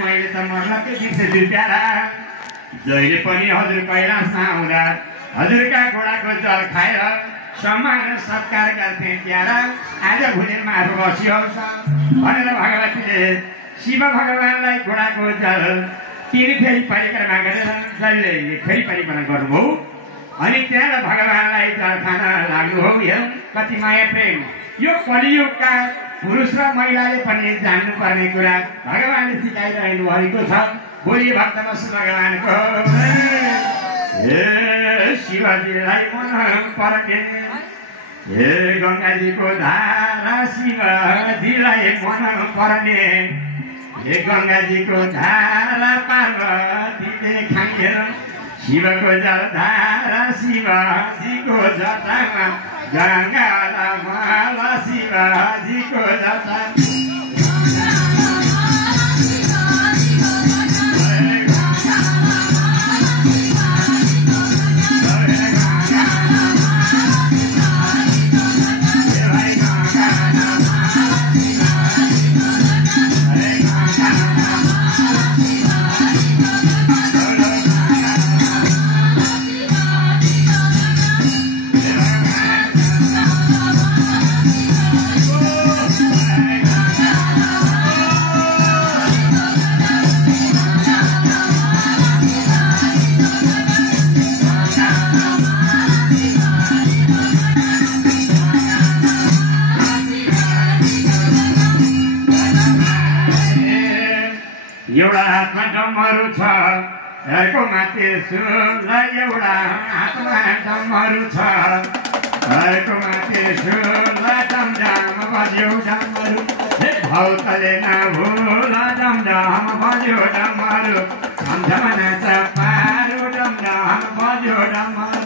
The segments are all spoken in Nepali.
मैले त मर्लकै बिर्सेछु प्यारा जहिले पनि हजुर कैलाशमा आउँदा हजुरका घोडाको जल खाएर सम्मान सत्कार गर्थे प्यारा आज भोलि माथि बस्यो भनेर भगवतीले शिव भगवानलाई घोडाको जल फेरि परिक्रमा गरेर जहिले फेरि परिक्रमा गर्नुभयो अनि त्यहाँ भगवानलाई जल खान लाग्नुभयो हेरौँ कति माया प्रेम यो कलियुगका पुरुष र महिलाले पनि जान्नुपर्ने कुरा भगवानले सिकाइरहनु भएको छ भोलि भक्त बसु भगवानको हे शिवजीलाई मन पर्ने हे गङ्गाजीको धारा शिवजीलाई मन पर्ने हे गङ्गाजीको धारा पार्वतीले खाइएर शिवको जल धारा शिवजीको जटामा गङ्गाला शिवजीको जटा एउटा हातमा डमरू छ अर्को माथि सुनलाई एउटा हातमा डमरू छ अर्को माथि सुनलाई डमडम बज्यो डमरू भौतले नभुल डमडम बज्यो डमरू झमझम नाच पारो डमडम बज्यो डमरू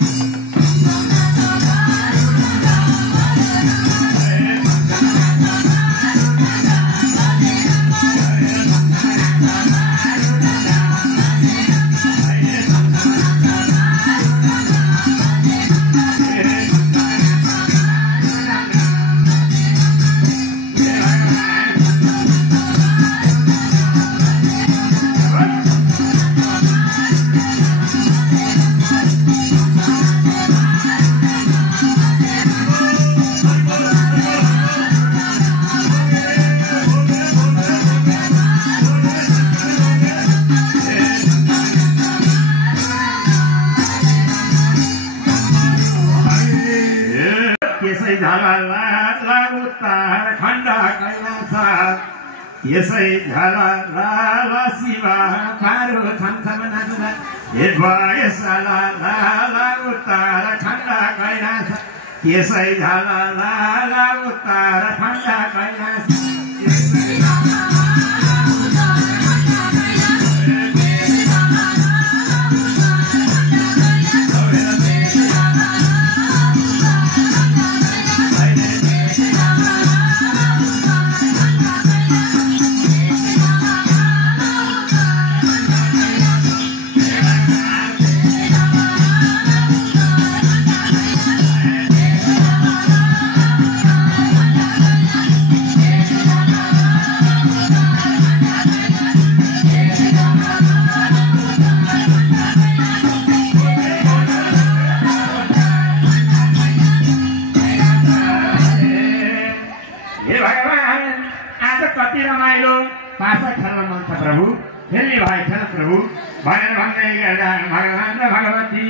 यसै झला लाला शिव पारो छमछम नाच्दा हे भयसला लाला उत्तराखण्ड कैलाश यसै झला लाला उत्तराखण्ड कैलाश पासा खेल्न मन छ प्रभु खेल्ने भएछ प्रभु भनेर भन्दै गर्दा भगवान र भगवती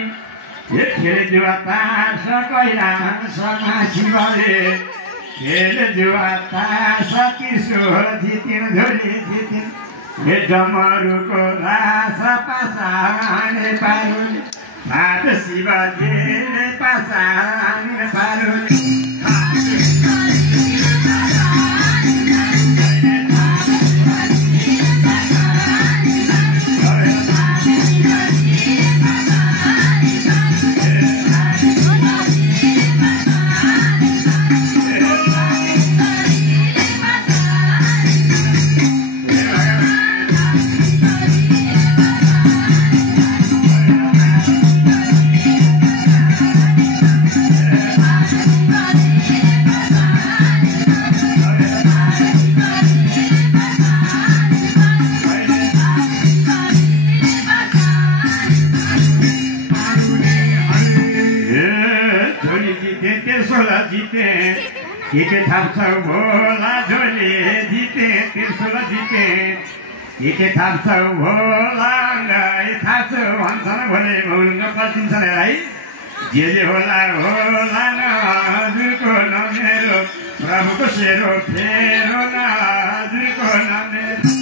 हे खेले जुवा तास कैलाशमा शिवले खेले जुवा तास किशोर जितिन झोली जितिन हे डमरुको रास पासाले पारुले सात शिवजीले पासाले पारुले जिते के थाप्छौ भोला झोले जिते त्रिशुल जिते के थाप्छौ भोला थाप्छौ भन्छन् भोले भुल्न पर्छन् है जे होला होला न हजुरको न मेरो प्रभुको सेरो फेरो न हजुरको न मेरो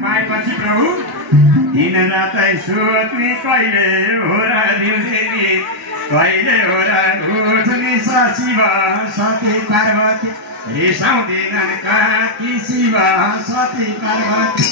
पाएपछि प्रभु दिन रातै सोध्ने कहिले हो र दिउँदेनी कहिले हो र उठ्ने शिव सती पार्वती रिसाउँदैनन् काकी शिव सती पार्वती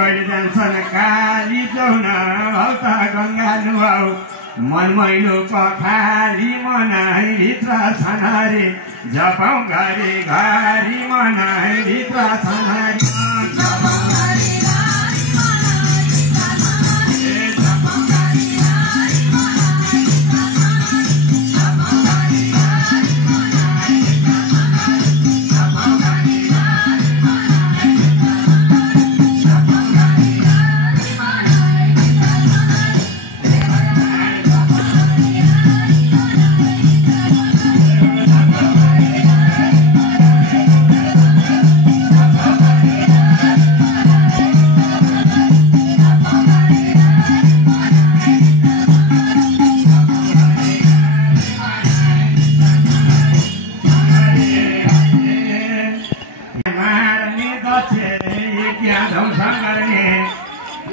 कहिले जान्छन् काली जाउन भौत गङ्गा नुहाउ मन मैलो पखाली मनाइ भित्र छन् हरे जपौँ घरि घरि मनाइ भित्र छन् हरे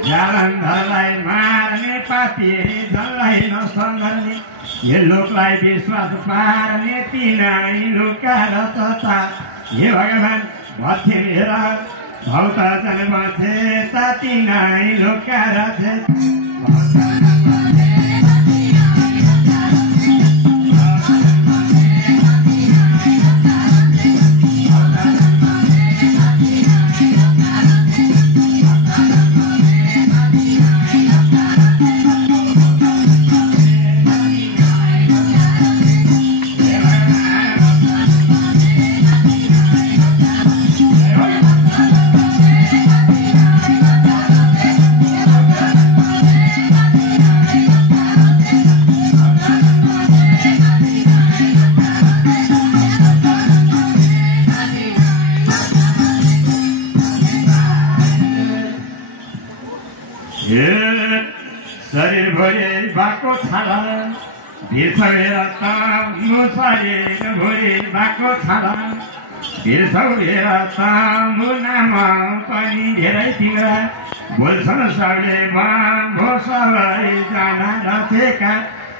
जालन्धरलाई मार्ने पापी जसलाई नष्ट गर्ने यो लोकलाई विश्वास पार्ने तिनै लुकाएर तथा हे भगवान् भथे मेरा भौत जन बथे त तिनै लुकाएर शरीर भोरे बाको छाला बिर्सवेर ताम्बु शरीर भोरे बाको छाला बिर्सवेर ताम्बु नाम पनि धेरै तिम्रा बोल्छन् सबले बाम्बो सबैजना रथेका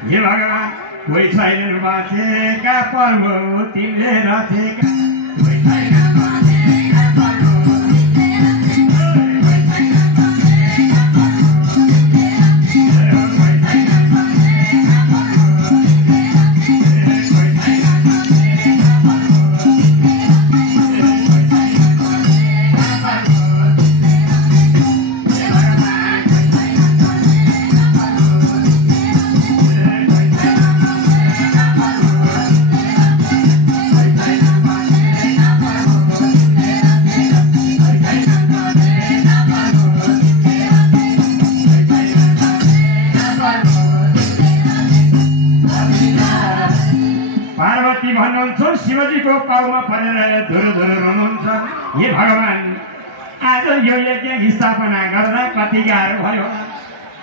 हे भगवान् कोही छैनन् बाँचेका प्रभु तिमीले रथेका रणछोड शिवजीको पाउमा परेर धुरो धुरो रुनुहुन्छ। हे भगवान, आज यो यज्ञ स्थापना गर्दा कति गाह्रो भयो,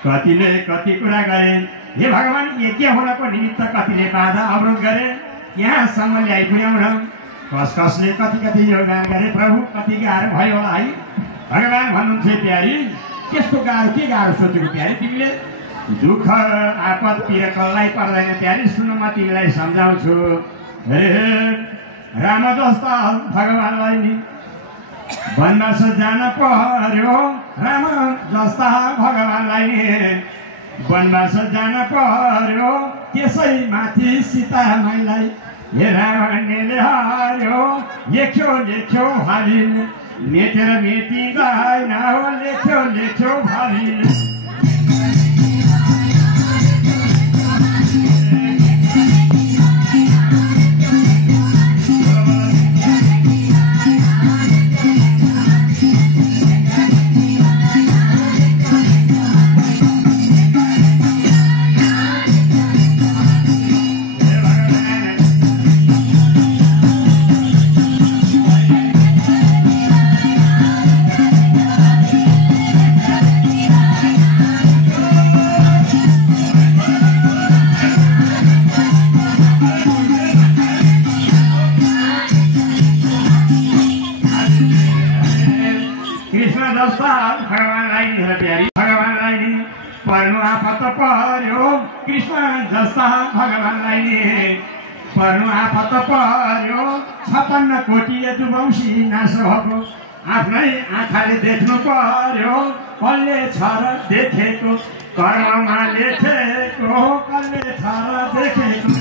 कतिले कति कुरा गरे। हे भगवान, यज्ञ हुनको निमित्त कतिले बाधा अवरोध गरे, यहाँसम्म ल्याइ पुर्याउन कसले कति कति योगदान गरे। प्रभु, कति गाह्रो भयो होला है। भगवान भन्नुहुन्छ, प्यारी त्यस्तो गाह्रो के गाह्रो सोचेको प्यारी तिमीले? दुःख आपद पीर कसलाई पर्दैन प्यारी, सुन म तिमीलाई सम्झाउँछु। हे राम जस्ता भगवानलाई नि वनवास जान पर्यो, राम जस्ता भगवानलाई नि वनवास जान पर्यो। त्यसै माथि सीता माइलाई हे रावणले हर्यो। लेख्यो लेख्यो भालिन मेटेर मेटिँदैन, लेख्यो लेख्यो भालिन। भगवानलाई नि पर्नु आफत पर्यो, कृष्ण जस्ता भगवानलाई नि पर्नु आफत पर्यो। 56 कोटी यदुवंशी नाश भएको आफ्नै आँखाले देख्नु पर्यो। कसले छ र देखेको, कर्ममा लेखेको, कसले छ र देखेको।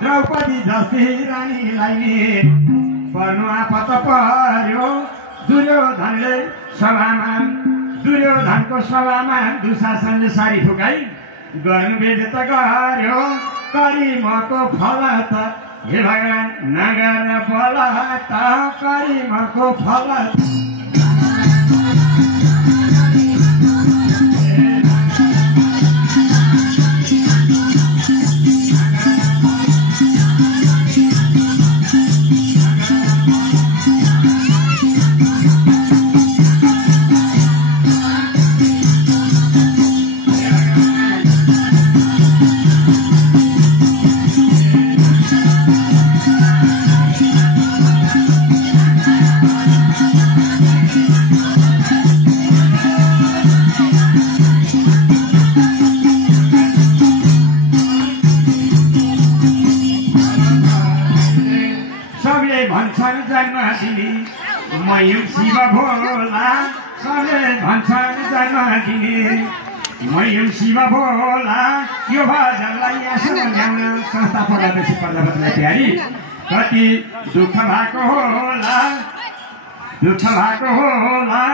द्रौपदी जस्तै रानीलाई पर्नु आफत पर्यो। दुर्योधनको सभामा दुशासनले साडी फुकाई गर्नु बेजेत गर्यो। करिमको फल त हे भगवान नगर बल त, करिमको फल मयूर शिव भोला, सबले भन्छन् जन्मदिने मयूर शिव भोला। यो भजनलाई यहाँसम्म ल्याउन संस्था पढाएपछि प्रजापतिलाई प्यारी कति दुःख भएको होला, दुःख भएको होला।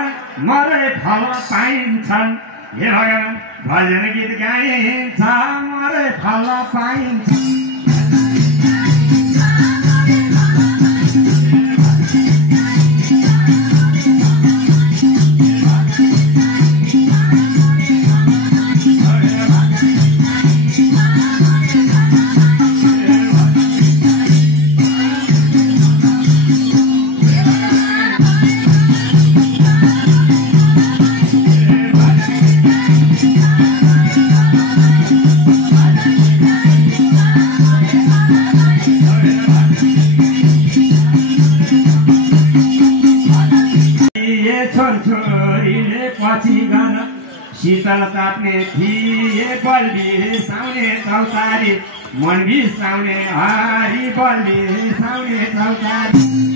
मरै फल पाइन्छन्, हे भगवान भजन गीत गाइन्छ, मरै फल पाइन्छ। शीतल ताप्ने थिए बल्बी साउने चौतारी, मन बिसाउने हरि बल्बी साउने चौतारी।